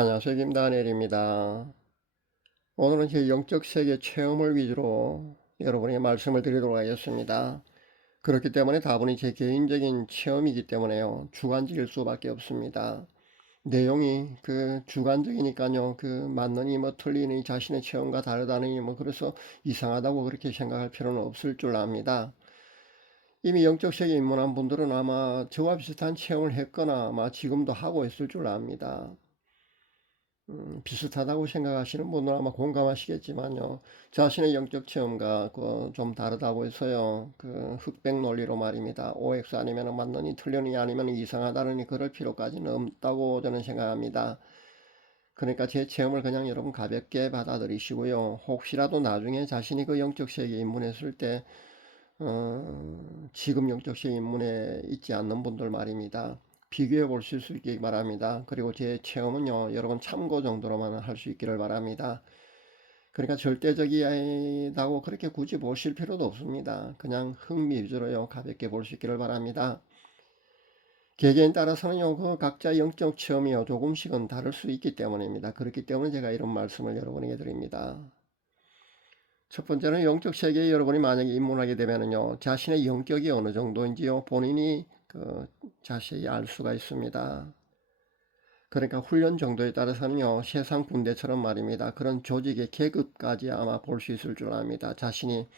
안녕하세요. 김다니엘입니다. 오늘은 제 영적 세계 체험을 위주로 여러분에게 말씀을 드리도록 하겠습니다. 그렇기 때문에 다분히 제 개인적인 체험이기 때문에요. 주관적일 수밖에 없습니다. 내용이 주관적이니까요. 맞느니 뭐 틀리니 자신의 체험과 다르다니 뭐 그래서 이상하다고 그렇게 생각할 필요는 없을 줄 압니다. 이미 영적 세계에 입문한 분들은 아마 저와 비슷한 체험을 했거나 아마 지금도 하고 있을 줄 압니다. 비슷하다고 생각하시는 분은 아마 공감하시겠지만요. 자신의 영적 체험과 좀 다르다고 해서요. 흑백 논리로 말입니다. OX 아니면 맞느니 틀리니 아니면 이상하다느니 그럴 필요까지는 없다고 저는 생각합니다. 그러니까 제 체험을 그냥 여러분 가볍게 받아들이시고요. 혹시라도 나중에 자신이 그 영적 세계에 입문했을 때 지금 영적 세계에 입문해 있지 않는 분들 말입니다. 비교해 보실 수 있기 바랍니다. 그리고 제 체험은요, 여러분 참고 정도로만 할 수 있기를 바랍니다. 그러니까 절대적이다고 그렇게 굳이 보실 필요도 없습니다. 그냥 흥미 위주로요, 가볍게 볼 수 있기를 바랍니다. 개개인 따라서는요, 각자 영적 체험이요, 조금씩은 다를 수 있기 때문입니다. 그렇기 때문에 제가 이런 말씀을 여러분에게 드립니다. 첫 번째는 영적 세계에 여러분이 만약에 입문하게 되면요, 자신의 영격이 어느 정도인지요, 본인이 자세히 알 수가 있습니다. 그러니까 훈련 정도에 따라서는요, 세상 군대처럼 말입니다. 그런 조직의 계급까지 아마 볼 수 있을 줄 압니다. 자신이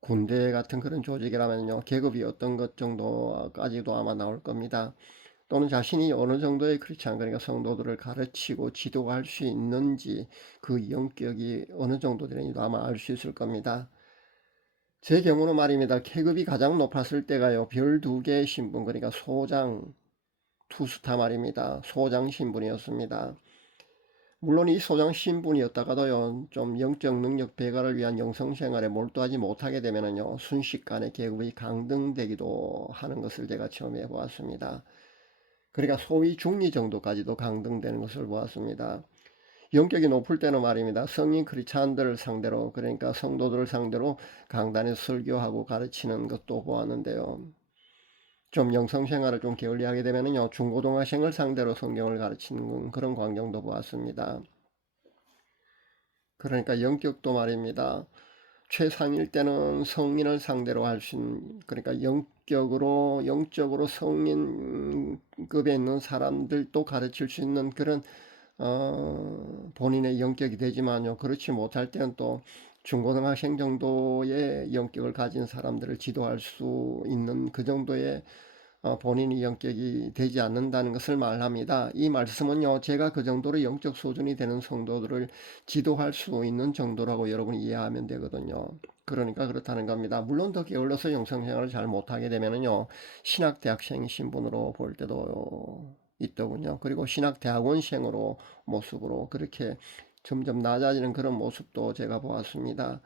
군대 같은 그런 조직이라면요, 계급이 어떤 것 정도까지도 아마 나올 겁니다. 또는 자신이 어느 정도의 크리스찬, 그러니까 성도들을 가르치고 지도할 수 있는지, 그 영격이 어느 정도 되는지도 아마 알 수 있을 겁니다. 제 경우는 말입니다. 계급이 가장 높았을 때가요, 별 2개의 신분, 그러니까 소장, 투스타 말입니다. 소장 신분이었습니다. 물론 이 소장 신분이었다가도요, 좀 영적 능력 배가를 위한 영성생활에 몰두하지 못하게 되면요, 순식간에 계급이 강등되기도 하는 것을 제가 처음 해보았습니다. 그러니까 소위 중리 정도까지도 강등되는 것을 보았습니다. 영격이 높을 때는 말입니다. 성인 크리스찬들을 상대로, 그러니까 성도들을 상대로 강단에 설교하고 가르치는 것도 보았는데요. 좀 영성생활을 좀 게을리하게 되면요, 중고등학생을 상대로 성경을 가르치는 그런 광경도 보았습니다. 그러니까 영격도 말입니다. 최상일 때는 성인을 상대로 할 수 있는, 그러니까 영적으로 성인급에 있는 사람들도 가르칠 수 있는 그런 본인의 영격이 되지만요, 그렇지 못할 때는 또 중고등학생 정도의 영격을 가진 사람들을 지도할 수 있는 그 정도의 본인이 영격이 되지 않는다는 것을 말합니다. 이 말씀은요, 제가 그 정도로 영적 수준이 되는 성도들을 지도할 수 있는 정도라고 여러분이 이해하면 되거든요. 그러니까 그렇다는 겁니다. 물론 더 게을러서 영성생활을 잘 못하게 되면요, 신학대학생 신분으로 볼 때도 있더군요. 그리고 신학대학원생으로 모습으로 그렇게 점점 낮아지는 그런 모습도 제가 보았습니다.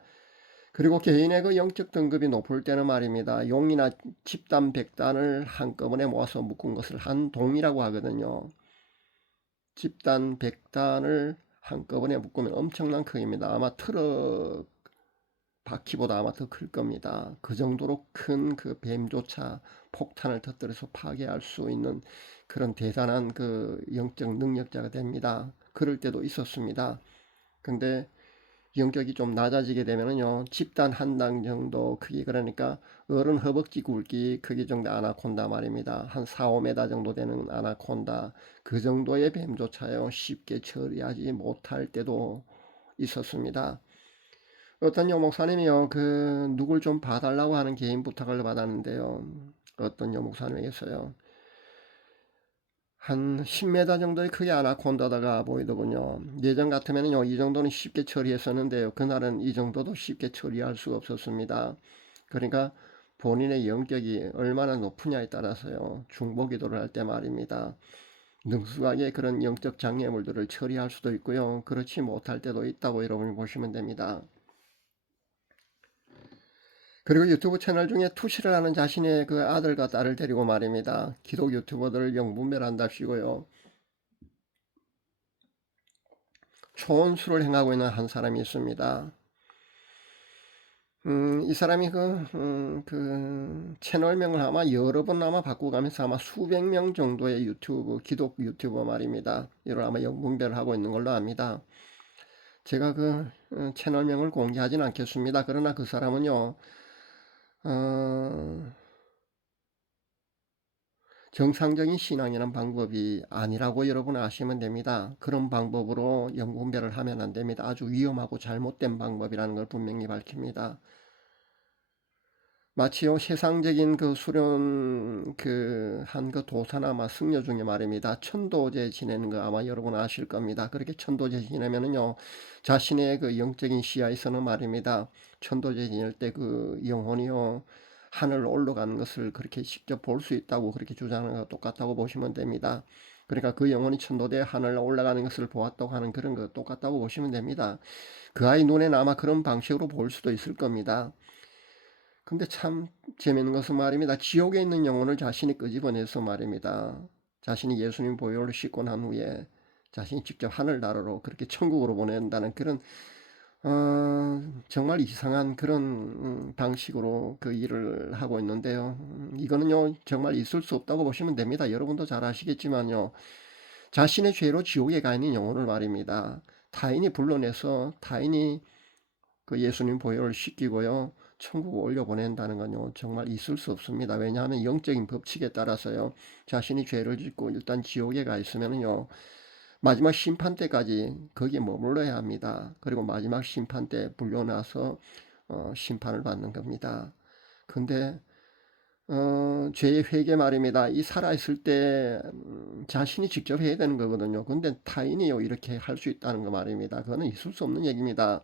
그리고 개인의 그 영적 등급이 높을 때는 말입니다. 용이나 집단 백단을 한꺼번에 모아서 묶은 것을 한 동이라고 하거든요. 집단 백단을 한꺼번에 묶으면 엄청난 크기입니다. 아마 트럭 바퀴보다 아마 더 클 겁니다. 그 정도로 큰 그 뱀조차 폭탄을 터뜨려서 파괴할 수 있는 그런 대단한 그 영적 능력자가 됩니다. 그럴 때도 있었습니다. 근데 영격이 좀 낮아지게 되면요, 집단 한 당 정도 크기, 그러니까 어른 허벅지 굵기 크기 정도 아나콘다 말입니다. 한 4, 5m 정도 되는 아나콘다, 그 정도의 뱀조차요 쉽게 처리하지 못할 때도 있었습니다. 어떤 여목사님이요, 누굴 좀 봐달라고 하는 개인 부탁을 받았는데요, 어떤 여목사님에게서요, 한 10m 정도의 크기 아나콘다다가 보이더군요. 예전 같으면요, 이 정도는 쉽게 처리했었는데요, 그날은 이 정도도 쉽게 처리할 수가 없었습니다. 그러니까 본인의 영격이 얼마나 높으냐에 따라서요, 중보기도를 할 때 말입니다, 능숙하게 그런 영적 장애물들을 처리할 수도 있고요, 그렇지 못할 때도 있다고 여러분이 보시면 됩니다. 그리고 유튜브 채널 중에 투시를 하는 자신의 그 아들과 딸을 데리고 말입니다, 기독 유튜버들을 영분별한답시고요, 초원수를 행하고 있는 한 사람이 있습니다. 이 사람이 채널명을 아마 여러 번 아마 바꾸가면서 아마 수백 명 정도의 기독 유튜버 말입니다. 이걸 아마 영분별을 하고 있는 걸로 압니다. 제가 채널명을 공개하진 않겠습니다. 그러나 그 사람은요, 어, 정상적인 신앙이라는 방법이 아니라고 여러분 아시면 됩니다. 그런 방법으로 영분별을 하면 안 됩니다. 아주 위험하고 잘못된 방법이라는 걸 분명히 밝힙니다. 마치요 세상적인 수련 한 도사나 아마 승려 중에 말입니다. 천도제 지내는 거 아마 여러분 아실 겁니다. 그렇게 천도제 지내면은요 자신의 영적인 시야에서는 말입니다. 천도제 지낼 때 영혼이요 하늘 올라가는 것을 그렇게 직접 볼 수 있다고 그렇게 주장하는 거 똑같다고 보시면 됩니다. 그러니까 그 영혼이 천도대 하늘 올라가는 것을 보았다고 하는 그런 거 똑같다고 보시면 됩니다. 그 아이 눈에는 아마 그런 방식으로 볼 수도 있을 겁니다. 근데 참 재미있는 것은 말입니다. 지옥에 있는 영혼을 자신이 끄집어내서 말입니다. 자신이 예수님 보혈을 씻고 난 후에 자신이 직접 하늘나라로 그렇게 천국으로 보낸다는 그런 정말 이상한 그런 방식으로 그 일을 하고 있는데요. 이거는요 정말 있을 수 없다고 보시면 됩니다. 여러분도 잘 아시겠지만요. 자신의 죄로 지옥에 가 있는 영혼을 말입니다. 타인이 불러내서 타인이 예수님 보혈을 씻기고요. 천국 올려보낸다는 건요. 정말 있을 수 없습니다. 왜냐하면 영적인 법칙에 따라서요. 자신이 죄를 짓고 일단 지옥에 가 있으면요. 마지막 심판 때까지 거기에 머물러야 합니다. 그리고 마지막 심판 때 불려나서 심판을 받는 겁니다. 근데 죄의 회개 말입니다. 이 살아있을 때 자신이 직접 해야 되는 거거든요. 근데 타인이요 이렇게 할 수 있다는 거 말입니다. 그거는 있을 수 없는 얘기입니다.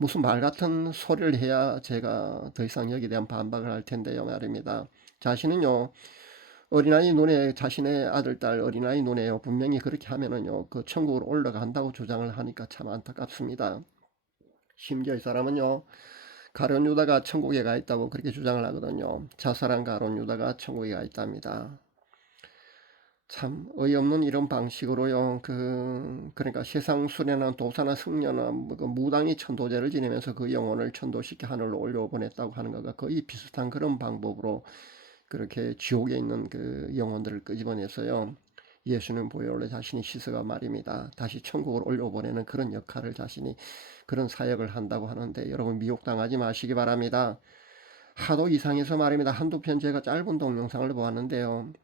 무슨 말 같은 소리를 해야 제가 더 이상 여기에 대한 반박을 할 텐데요 말입니다. 자신은요 어린아이 눈에 자신의 아들 딸 어린아이 눈에요 분명히 그렇게 하면은요 천국으로 올라간다고 주장을 하니까 참 안타깝습니다. 심지어 이 사람은요 가룟 유다가 천국에 가 있다고 그렇게 주장을 하거든요. 자살한 가룟 유다가 천국에 가 있답니다. 참 어이없는 이런 방식으로요. 그러니까 세상 수련한 도사나 승려나 무당이 천도제를 지내면서 그 영혼을 천도시켜 하늘로 올려보냈다고 하는 것과 거의 비슷한 그런 방법으로 그렇게 지옥에 있는 영혼들을 끄집어내서요. 예수님 보혈로 자신이 씻어가 말입니다. 다시 천국을 올려보내는 그런 역할을 자신이 그런 사역을 한다고 하는데 여러분 미혹당하지 마시기 바랍니다. 하도 이상해서 말입니다. 한두 편 제가 짧은 동영상을 보았는데요.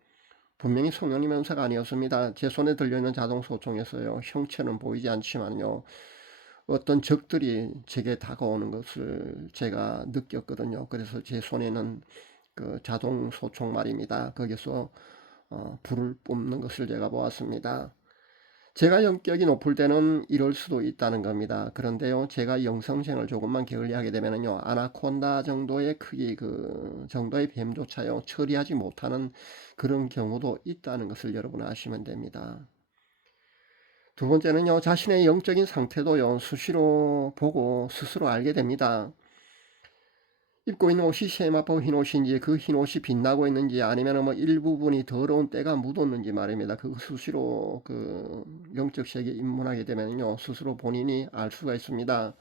분명히 송영림 형사가 아니었습니다. 제 손에 들려있는 자동소총에서요. 형체는 보이지 않지만요. 어떤 적들이 제게 다가오는 것을 제가 느꼈거든요. 그래서 제 손에는 자동소총 말입니다. 거기서 불을 뿜는 것을 제가 보았습니다. 제가 영격이 높을 때는 이럴 수도 있다는 겁니다. 그런데요, 제가 영성생을 조금만 게을리하게 되면은요, 아나콘다 정도의 크기, 정도의 뱀조차요, 처리하지 못하는 그런 경우도 있다는 것을 여러분 아시면 됩니다. 두 번째는요, 자신의 영적인 상태도요, 수시로 보고 스스로 알게 됩니다. 입고 있는 옷이 세마포 흰옷인지 그 흰옷이 빛나고 있는지 아니면 일부분이 더러운 때가 묻었는지 말입니다. 그 수시로 영적 세계에 입문하게 되면요 스스로 본인이 알 수가 있습니다.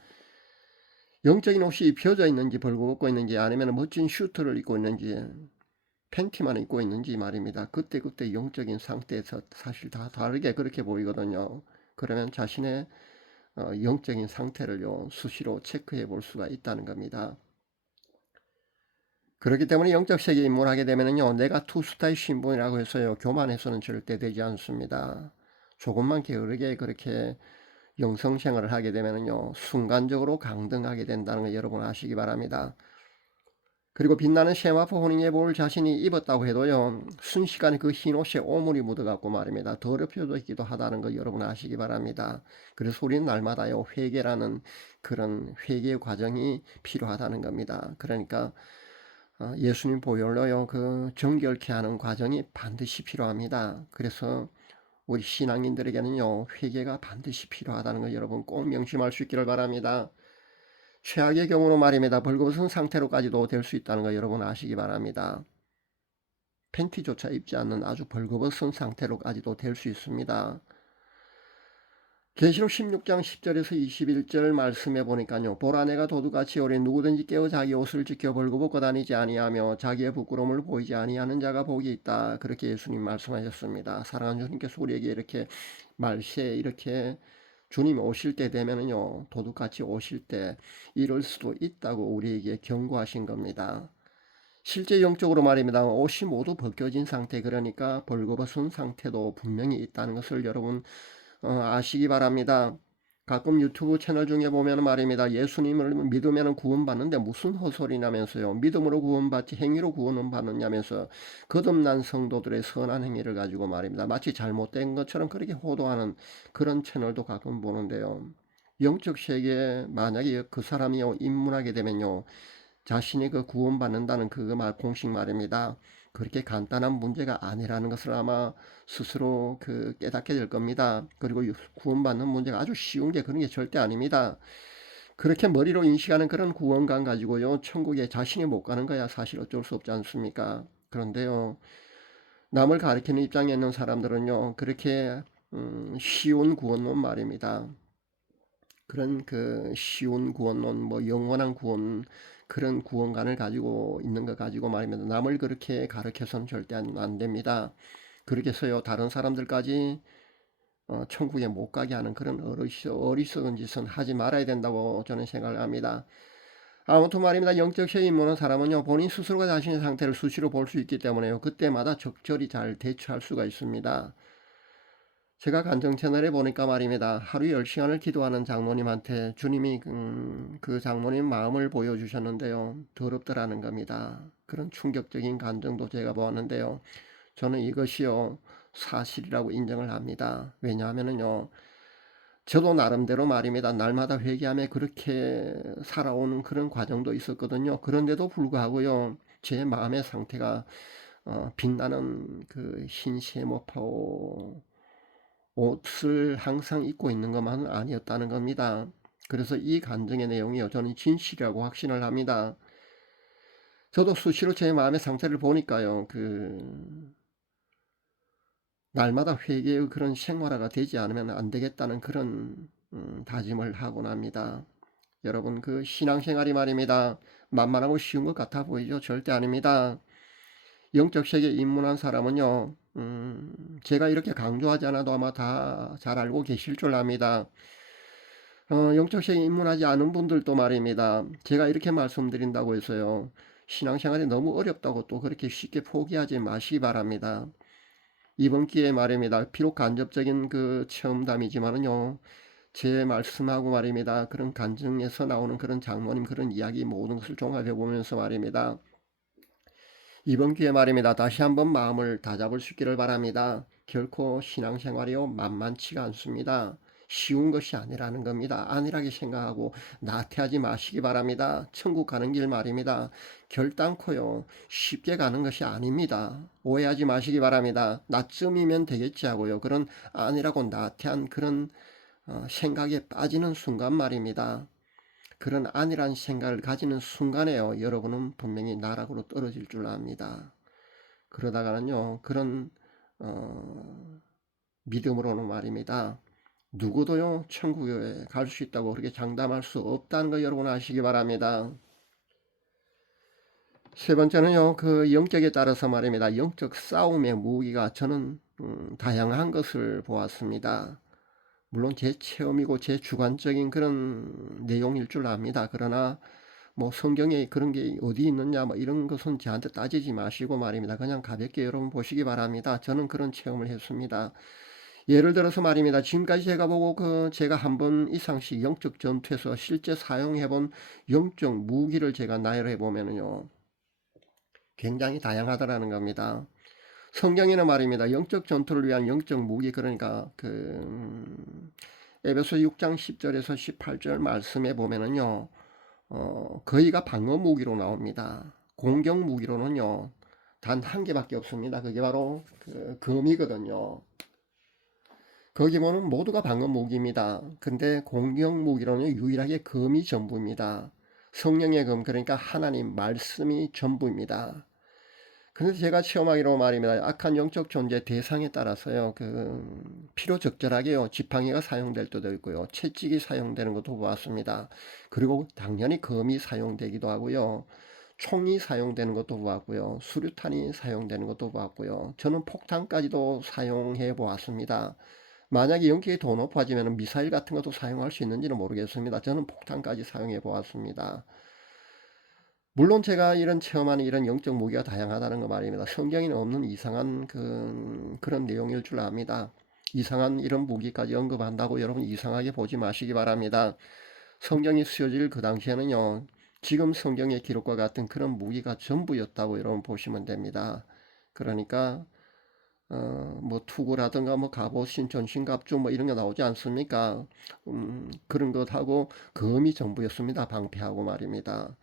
영적인 옷이 입혀져 있는지 벌거벗고 있는지 아니면 멋진 슈트를 입고 있는지 팬티만 입고 있는지 말입니다. 그때그때 영적인 상태에서 사실 다 다르게 그렇게 보이거든요. 그러면 자신의 영적인 상태를요 수시로 체크해 볼 수가 있다는 겁니다. 그렇기 때문에 영적 세계에 입문하게 되면요 내가 투스타의 신분이라고 해서요 교만해서는 절대 되지 않습니다. 조금만 게으르게 그렇게 영성생활을 하게 되면요 순간적으로 강등하게 된다는 거 여러분 아시기 바랍니다. 그리고 빛나는 세마포 혼인의 복을 자신이 입었다고 해도요 순식간에 그 흰옷에 오물이 묻어갖고 말입니다 더럽혀져 있기도 하다는 거 여러분 아시기 바랍니다. 그래서 우리는 날마다요 회개라는 그런 회개 과정이 필요하다는 겁니다. 그러니까 예수님 보혈로요 정결케 하는 과정이 반드시 필요합니다. 그래서 우리 신앙인들에게는요 회개가 반드시 필요하다는 거 여러분 꼭 명심할 수 있기를 바랍니다. 최악의 경우로 말입니다. 벌거벗은 상태로까지도 될 수 있다는 거 여러분 아시기 바랍니다. 팬티조차 입지 않는 아주 벌거벗은 상태로까지도 될 수 있습니다. 계시록 16장 10절에서 21절 말씀해 보니까요. 보라 내가 도둑같이 오리 누구든지 깨어 자기 옷을 지켜 벌거벗고 다니지 아니하며 자기의 부끄러움을 보이지 아니하는 자가 복이 있다. 그렇게 예수님 말씀하셨습니다. 사랑하는 주님께서 우리에게 이렇게 말세에 이렇게 주님이 오실 때 되면은요. 도둑같이 오실 때 이럴 수도 있다고 우리에게 경고하신 겁니다. 실제 영적으로 말입니다. 옷이 모두 벗겨진 상태, 그러니까 벌거벗은 상태도 분명히 있다는 것을 여러분 아시기 바랍니다. 가끔 유튜브 채널 중에 보면 말입니다. 예수님을 믿으면 구원받는데 무슨 헛소리냐면서요. 믿음으로 구원받지 행위로 구원은 받느냐면서 거듭난 성도들의 선한 행위를 가지고 말입니다. 마치 잘못된 것처럼 그렇게 호도하는 그런 채널도 가끔 보는데요. 영적 세계에 만약에 그 사람이 입문하게 되면요. 자신이 그 구원받는다는 그 공식 말입니다. 그렇게 간단한 문제가 아니라는 것을 아마 스스로 깨닫게 될 겁니다. 그리고 구원받는 문제가 아주 쉬운 게 그런 게 절대 아닙니다. 그렇게 머리로 인식하는 그런 구원관 가지고요. 천국에 자신이 못 가는 거야 사실 어쩔 수 없지 않습니까? 그런데요. 남을 가리키는 입장에 있는 사람들은요. 그렇게 쉬운 구원론 말입니다. 그런 쉬운 구원론, 뭐 영원한 구원, 그런 구원관을 가지고 있는 것 가지고 말입니다. 남을 그렇게 가르쳐서는 절대 안 됩니다. 그렇게 해서요 다른 사람들까지 천국에 못 가게 하는 그런 어리석은 짓은 하지 말아야 된다고 저는 생각을 합니다. 아무튼 말입니다. 영적 세계 입문한 사람은요 본인 스스로가 자신의 상태를 수시로 볼 수 있기 때문에요 그때마다 적절히 잘 대처할 수가 있습니다. 제가 간증 채널에 보니까 말입니다. 하루 10시간을 기도하는 장로님한테 주님이 그 장로님 마음을 보여주셨는데요. 더럽더라는 겁니다. 그런 충격적인 간증도 제가 보았는데요. 저는 이것이요 사실이라고 인정을 합니다. 왜냐하면요 저도 나름대로 말입니다. 날마다 회개하며 그렇게 살아오는 그런 과정도 있었거든요. 그런데도 불구하고요 제 마음의 상태가 빛나는 그 흰 세모파오 옷을 항상 입고 있는 것만은 아니었다는 겁니다. 그래서 이 간증의 내용이요 저는 진실이라고 확신을 합니다. 저도 수시로 제 마음의 상태를 보니까요 날마다 회개의 그런 생활화가 되지 않으면 안 되겠다는 그런 다짐을 하곤 합니다. 여러분 신앙생활이 말입니다. 만만하고 쉬운 것 같아 보이죠? 절대 아닙니다. 영적 세계에 입문한 사람은요 제가 이렇게 강조하지 않아도 아마 다 잘 알고 계실 줄 압니다. 영적 세계에 입문하지 않은 분들도 말입니다. 제가 이렇게 말씀드린다고 해서요 신앙생활이 너무 어렵다고 또 그렇게 쉽게 포기하지 마시기 바랍니다. 이번 기회에 말입니다. 비록 간접적인 체험담이지만은요 제 말씀하고 말입니다. 그런 간증에서 나오는 그런 장모님 그런 이야기 모든 것을 종합해 보면서 말입니다. 이번 기회에 말입니다. 다시 한번 마음을 다잡을 수 있기를 바랍니다. 결코 신앙생활이요 만만치가 않습니다. 쉬운 것이 아니라는 겁니다. 안일하게 생각하고 나태하지 마시기 바랍니다. 천국 가는 길 말입니다. 결단코요 쉽게 가는 것이 아닙니다. 오해하지 마시기 바랍니다. 나쯤이면 되겠지 하고요 그런 안일하고 나태한 그런 생각에 빠지는 순간 말입니다. 그런 안일한 생각을 가지는 순간에요 여러분은 분명히 나락으로 떨어질 줄 압니다. 그러다가는요 그런 믿음으로는 말입니다. 누구도요 천국에 갈 수 있다고 그렇게 장담할 수 없다는 거 여러분 아시기 바랍니다. 세 번째는요 영적에 따라서 말입니다. 영적 싸움의 무기가 저는 다양한 것을 보았습니다. 물론 제 체험이고 제 주관적인 그런 내용일 줄 압니다. 그러나 뭐 성경에 그런 게 어디 있느냐 뭐 이런 것은 저한테 따지지 마시고 말입니다. 그냥 가볍게 여러분 보시기 바랍니다. 저는 그런 체험을 했습니다. 예를 들어서 말입니다. 지금까지 제가 보고 제가 한 번 이상씩 영적 전투에서 실제 사용해본 영적 무기를 제가 나열해 보면요 굉장히 다양하다라는 겁니다. 성경에는 말입니다. 영적 전투를 위한 영적 무기 그러니까 에베소 6장 10절에서 18절 말씀에 보면은요 거의가 방어 무기로 나옵니다. 공격 무기로는요 단 한 개밖에 없습니다. 그게 바로 금이거든요. 거기 보면 모두가 방어 무기입니다. 근데 공격 무기로는 유일하게 금이 전부입니다. 성령의 금 그러니까 하나님 말씀이 전부입니다. 근데 제가 체험하기로 말입니다. 악한 영적 존재 대상에 따라서요, 필요 적절하게요, 지팡이가 사용될 때도 있고요, 채찍이 사용되는 것도 보았습니다. 그리고 당연히 검이 사용되기도 하고요, 총이 사용되는 것도 보았고요, 수류탄이 사용되는 것도 보았고요, 저는 폭탄까지도 사용해 보았습니다. 만약에 연기가 더 높아지면 미사일 같은 것도 사용할 수 있는지는 모르겠습니다. 저는 폭탄까지 사용해 보았습니다. 물론 제가 이런 체험하는 이런 영적 무기가 다양하다는 거 말입니다. 성경에는 없는 이상한 그런 내용일 줄 압니다. 이상한 이런 무기까지 언급한다고 여러분 이상하게 보지 마시기 바랍니다. 성경이 쓰여질 그 당시에는요, 지금 성경의 기록과 같은 그런 무기가 전부였다고 여러분 보시면 됩니다. 그러니까 뭐 투구라든가 뭐 갑옷, 전신갑주 뭐 이런 거 나오지 않습니까? 그런 것하고 검이 전부였습니다. 방패하고 말입니다.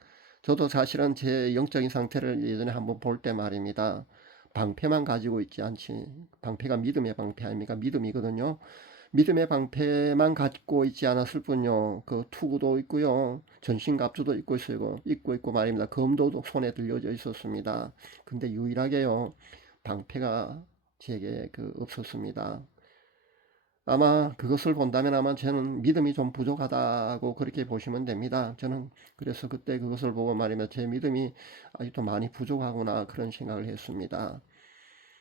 저도 사실은 제 영적인 상태를 예전에 한번 볼 때 말입니다. 방패만 가지고 있지 않지. 방패가 믿음의 방패 아닙니까? 믿음이거든요. 믿음의 방패만 갖고 있지 않았을 뿐요. 그 투구도 있고요. 전신갑주도 있고 말입니다. 검도 손에 들려져 있었습니다. 근데 유일하게요, 방패가 제게 없었습니다. 아마 그것을 본다면 아마 저는 믿음이 좀 부족하다고 그렇게 보시면 됩니다. 저는 그래서 그때 그것을 보고 말이면 제 믿음이 아직도 많이 부족하구나 그런 생각을 했습니다.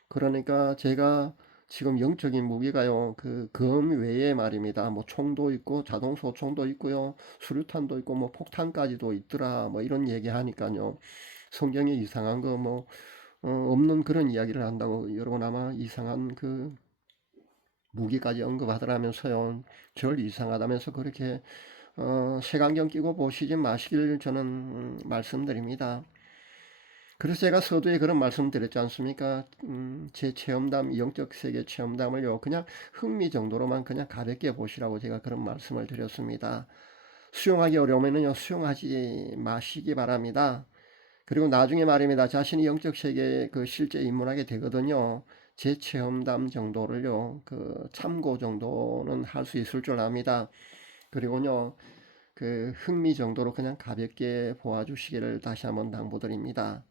그러니까 제가 지금 영적인 무기가요, 검 외에 말입니다. 뭐 총도 있고 자동소총도 있고요, 수류탄도 있고 뭐 폭탄까지도 있더라 뭐 이런 얘기 하니까요, 성경에 이상한 거 뭐 없는 그런 이야기를 한다고 여러분 아마 이상한 무기까지 언급하더라면서요, 절 이상하다면서 그렇게 색안경 끼고 보시지 마시길 저는 말씀드립니다. 그래서 제가 서두에 그런 말씀 드렸지 않습니까? 제 체험담, 영적 세계 체험담을요, 그냥 흥미 정도로만 그냥 가볍게 보시라고 제가 그런 말씀을 드렸습니다. 수용하기 어려우면요, 수용하지 마시기 바랍니다. 그리고 나중에 말입니다, 자신이 영적 세계에 실제 입문하게 되거든요. 제 체험담 정도를요, 참고 정도는 할 수 있을 줄 압니다. 그리고요, 흥미 정도로 그냥 가볍게 보아주시기를 다시 한번 당부드립니다.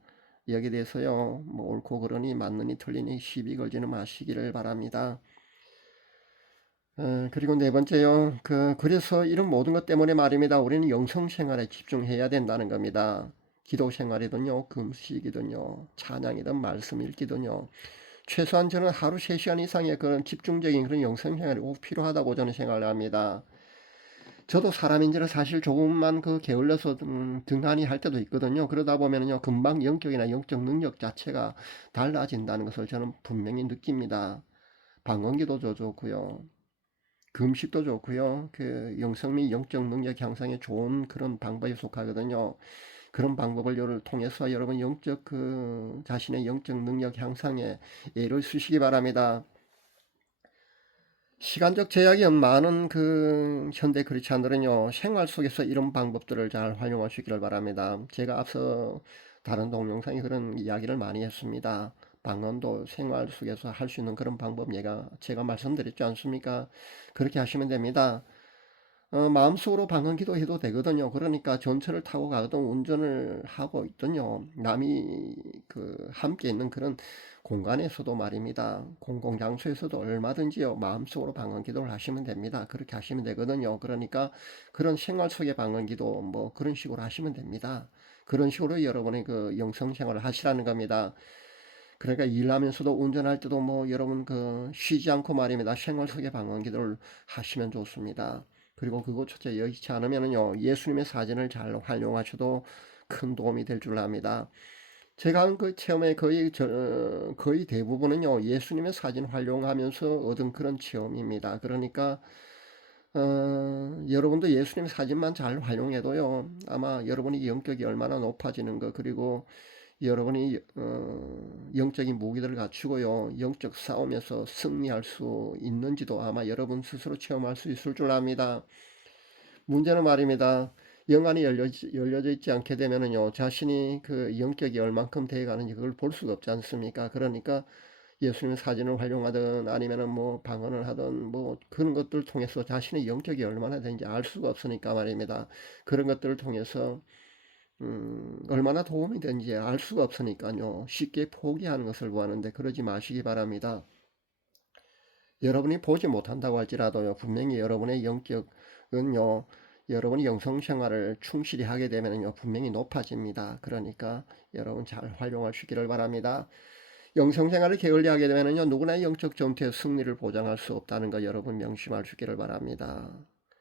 여기에 대해서요, 뭐 옳고 그러니 맞느니 틀리니 시비 걸지는 마시기를 바랍니다. 그리고 네 번째요, 그래서 이런 모든 것 때문에 말입니다, 우리는 영성 생활에 집중해야 된다는 겁니다. 기도 생활이든요, 금식이든요, 찬양이든 말씀 읽기든요, 최소한 저는 하루 3시간 이상의 그런 집중적인 그런 영성 생활이 꼭 필요하다고 저는 생각을 합니다. 저도 사람인지는 사실 조금만 게을러서 등한히 할 때도 있거든요. 그러다 보면요, 금방 영적이나 영적 능력 자체가 달라진다는 것을 저는 분명히 느낍니다. 방언기도도 좋고요, 금식도 좋고요, 영성 및 영적 능력 향상에 좋은 그런 방법에 속하거든요. 그런 방법을 통해서 여러분 영적 자신의 영적 능력 향상에 애를 쓰시기 바랍니다. 시간적 제약이 많은 현대 크리스찬들은요, 생활 속에서 이런 방법들을 잘 활용하시기를 바랍니다. 제가 앞서 다른 동영상에 그런 이야기를 많이 했습니다. 방언도 생활 속에서 할 수 있는 그런 방법 제가 말씀드렸지 않습니까? 그렇게 하시면 됩니다. 마음속으로 방언 기도해도 되거든요. 그러니까 전철을 타고 가거든 운전을 하고 있던요, 남이 함께 있는 그런 공간에서도 말입니다, 공공장소에서도 얼마든지요, 마음속으로 방언 기도를 하시면 됩니다. 그렇게 하시면 되거든요. 그러니까 그런 생활 속의 방언 기도 뭐 그런 식으로 하시면 됩니다. 그런 식으로 여러분의 영성 생활을 하시라는 겁니다. 그러니까 일하면서도 운전할 때도 뭐 여러분 쉬지 않고 말입니다, 생활 속의 방언 기도를 하시면 좋습니다. 그리고 그것조차 여의치 않으면요, 예수님의 사진을 잘 활용하셔도 큰 도움이 될 줄 압니다. 제가 한 체험의 거의 대부분은요, 예수님의 사진 활용하면서 얻은 그런 체험입니다. 그러니까 여러분도 예수님의 사진만 잘 활용해도요, 아마 여러분이 영격이 얼마나 높아지는 거, 그리고 여러분이 영적인 무기들을 갖추고요, 영적 싸움에서 승리할 수 있는지도 아마 여러분 스스로 체험할 수 있을 줄 압니다. 문제는 말입니다, 영안이 열려져 있지 않게 되면은요, 자신이 영격이 얼만큼 되어가는지 그걸 볼 수가 없지 않습니까? 그러니까 예수님의 사진을 활용하든 아니면은 뭐 방언을 하든 뭐 그런 것들을 통해서 자신의 영격이 얼마나 되는지 알 수가 없으니까 말입니다. 그런 것들을 통해서 얼마나 도움이 되는지 알 수가 없으니까요. 쉽게 포기하는 것을 구하는데 그러지 마시기 바랍니다. 여러분이 보지 못한다고 할지라도요. 분명히 여러분의 영격은요. 여러분이 영성 생활을 충실히 하게 되면요. 분명히 높아집니다. 그러니까 여러분 잘 활용할 수 있기를 바랍니다. 영성 생활을 게을리하게 되면요. 누구나 영적 전투의 승리를 보장할 수 없다는 거 여러분 명심할 수 있기를 바랍니다.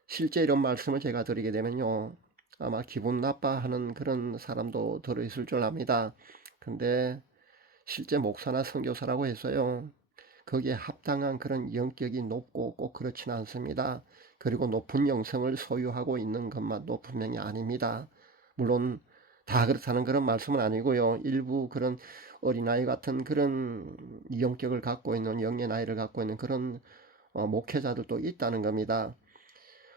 실제 이런 말씀을 제가 드리게 되면요. 아마 기분 나빠하는 그런 사람도 들어있을 줄 압니다. 근데 실제 목사나 선교사라고 해서요. 거기에 합당한 그런 영격이 높고 꼭 그렇지는 않습니다. 그리고 높은 영성을 소유하고 있는 것만도 분명히 아닙니다. 물론 다 그렇다는 그런 말씀은 아니고요. 일부 그런 어린아이 같은 그런 영격을 갖고 있는 영의 나이를 갖고 있는 그런 목회자들도 있다는 겁니다.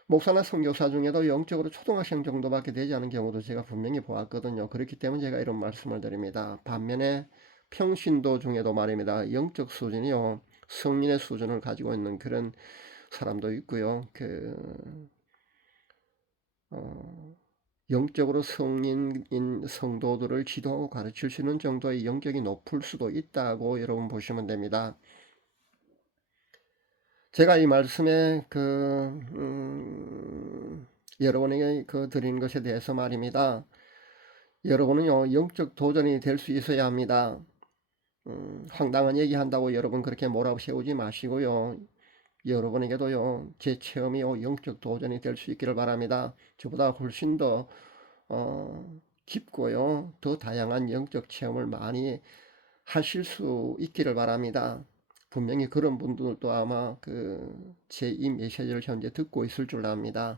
목사나 선교사 중에도 영적으로 초등학생 정도밖에 되지 않은 경우도 제가 분명히 보았거든요. 그렇기 때문에 제가 이런 말씀을 드립니다. 반면에 평신도 중에도 말입니다. 영적 수준이요. 성인의 수준을 가지고 있는 그런 사람도 있고요. 영적으로 성인인 성도들을 지도하고 가르칠 수 있는 정도의 영격이 높을 수도 있다고 여러분 보시면 됩니다. 제가 이 말씀에 여러분에게 드린 것에 대해서 말입니다. 여러분은요, 영적 도전이 될 수 있어야 합니다. 황당한 얘기한다고 여러분 그렇게 몰아세우지 마시고요. 여러분에게도요, 제 체험이요, 영적 도전이 될 수 있기를 바랍니다. 저보다 훨씬 더, 깊고요, 더 다양한 영적 체험을 많이 하실 수 있기를 바랍니다. 분명히 그런 분들도 아마 제 이 메시지를 현재 듣고 있을 줄 압니다.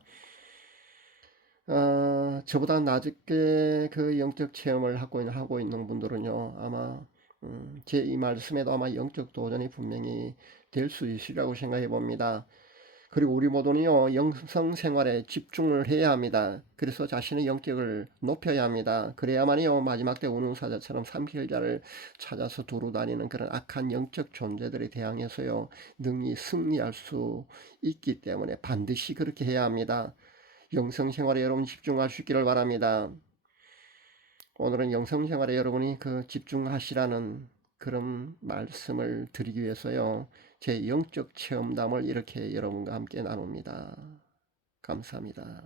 저보다 낮게 영적 체험을 하고 있는 분들은요, 아마, 제 이 말씀에도 아마 영적 도전이 분명히 될 수 있으리라고 생각해 봅니다. 그리고 우리 모두는요, 영성 생활에 집중을 해야 합니다. 그래서 자신의 영격을 높여야 합니다. 그래야만이요, 마지막 때 운운사자처럼 삼킬자를 찾아서 두루 다니는 그런 악한 영적 존재들에 대항해서요, 능히 승리할 수 있기 때문에 반드시 그렇게 해야 합니다. 영성 생활에 여러분 집중할 수 있기를 바랍니다. 오늘은 영성 생활에 여러분이 집중하시라는 그런 말씀을 드리기 위해서요. 제 영적 체험담을 이렇게 여러분과 함께 나눕니다. 감사합니다.